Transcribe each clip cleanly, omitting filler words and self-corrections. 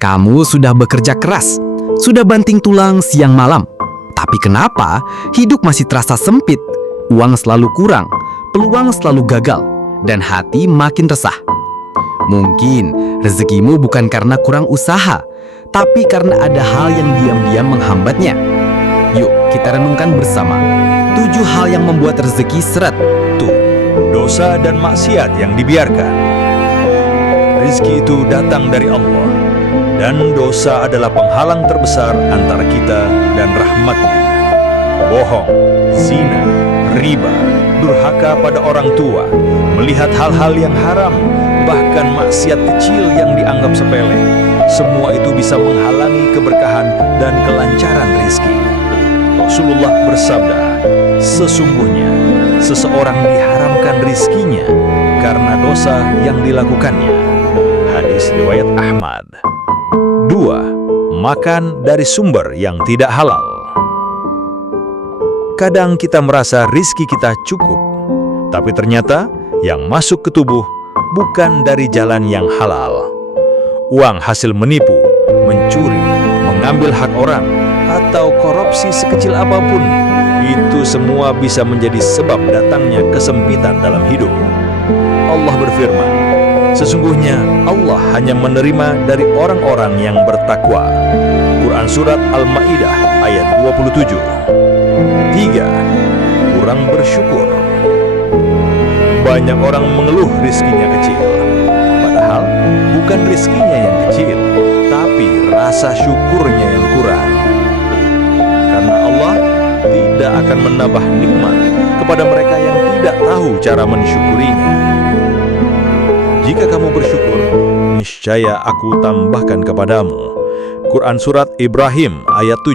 Kamu sudah bekerja keras, sudah banting tulang siang malam. Tapi kenapa hidup masih terasa sempit? Uang selalu kurang, peluang selalu gagal, dan hati makin resah. Mungkin rezekimu bukan karena kurang usaha, tapi karena ada hal yang diam-diam menghambatnya. Yuk, kita renungkan bersama 7 hal yang membuat rezeki seret. Dosa dan maksiat yang dibiarkan. Rizki itu datang dari Allah, dan dosa adalah penghalang terbesar antara kita dan rahmatnya. Bohong, zina, riba, durhaka pada orang tua, melihat hal-hal yang haram, bahkan maksiat kecil yang dianggap sepele, semua itu bisa menghalangi keberkahan dan kelancaran rizki. Rasulullah bersabda, sesungguhnya seseorang diharamkan rizkinya karena dosa yang dilakukannya. Hadis riwayat Ahmad. 2. Makan dari sumber yang tidak halal. Kadang kita merasa rizki kita cukup, tapi ternyata yang masuk ke tubuh bukan dari jalan yang halal. Uang hasil menipu, mencuri, mengambil hak orang, atau korupsi sekecil apapun, itu semua bisa menjadi sebab datangnya kesempitan dalam hidup. Allah berfirman, sesungguhnya Allah hanya menerima dari orang-orang yang bertakwa. Quran Surat Al-Ma'idah ayat 27. 3. Kurang bersyukur. Banyak orang mengeluh rizkinya kecil, padahal bukan rizkinya yang kecil, tapi rasa syukurnya yang kurang. Karena Allah tidak akan menambah nikmat kepada mereka yang tidak tahu cara mensyukurinya. Jika kamu bersyukur, niscaya aku tambahkan kepadamu. Quran Surat Ibrahim ayat 7.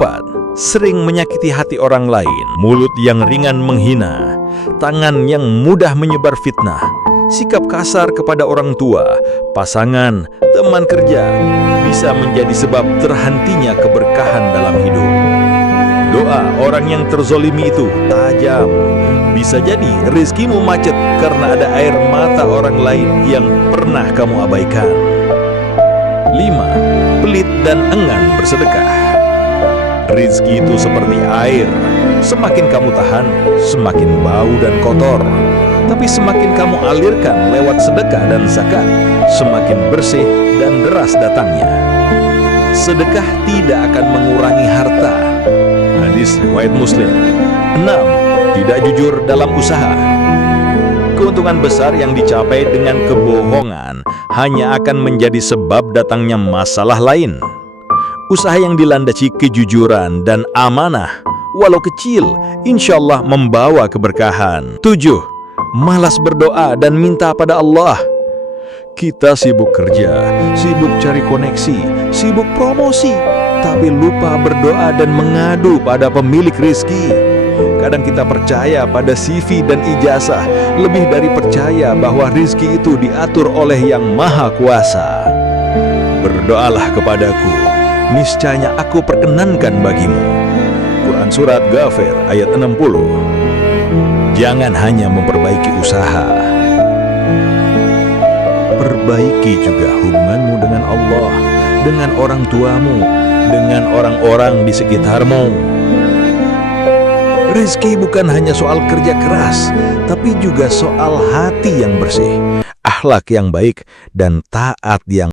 4. Sering menyakiti hati orang lain, mulut yang ringan menghina, tangan yang mudah menyebar fitnah, sikap kasar kepada orang tua, pasangan, teman kerja, bisa menjadi sebab terhentinya keberkahan dalam hidup. Doa orang yang terzolimi itu tajam. Bisa jadi rizkimu macet karena ada air mata orang lain yang pernah kamu abaikan. 5. Pelit dan enggan bersedekah. Rizki itu seperti air. Semakin kamu tahan, semakin bau dan kotor. Tapi semakin kamu alirkan lewat sedekah dan zakat, semakin bersih dan deras datangnya. Sedekah tidak akan mengurangi harta. Hadis riwayat Muslim. 6. Tidak jujur dalam usaha. Keuntungan besar yang dicapai dengan kebohongan hanya akan menjadi sebab datangnya masalah lain. Usaha yang dilandasi kejujuran dan amanah, walau kecil, insya Allah membawa keberkahan. 7. Malas berdoa dan minta pada Allah. Kita sibuk kerja, sibuk cari koneksi, sibuk promosi, tapi lupa berdoa dan mengadu pada pemilik rizki. Kadang kita percaya pada CV dan ijazah, lebih dari percaya bahwa rizki itu diatur oleh Yang Maha Kuasa. Berdoalah kepadaku, niscaya aku perkenankan bagimu. Quran Surat Ghafir ayat 60. Jangan hanya memperbaiki usaha, perbaiki juga hubunganmu dengan Allah, dengan orang tuamu, dengan orang-orang di sekitarmu. Rizki bukan hanya soal kerja keras, tapi juga soal hati yang bersih, akhlak yang baik, dan taat yang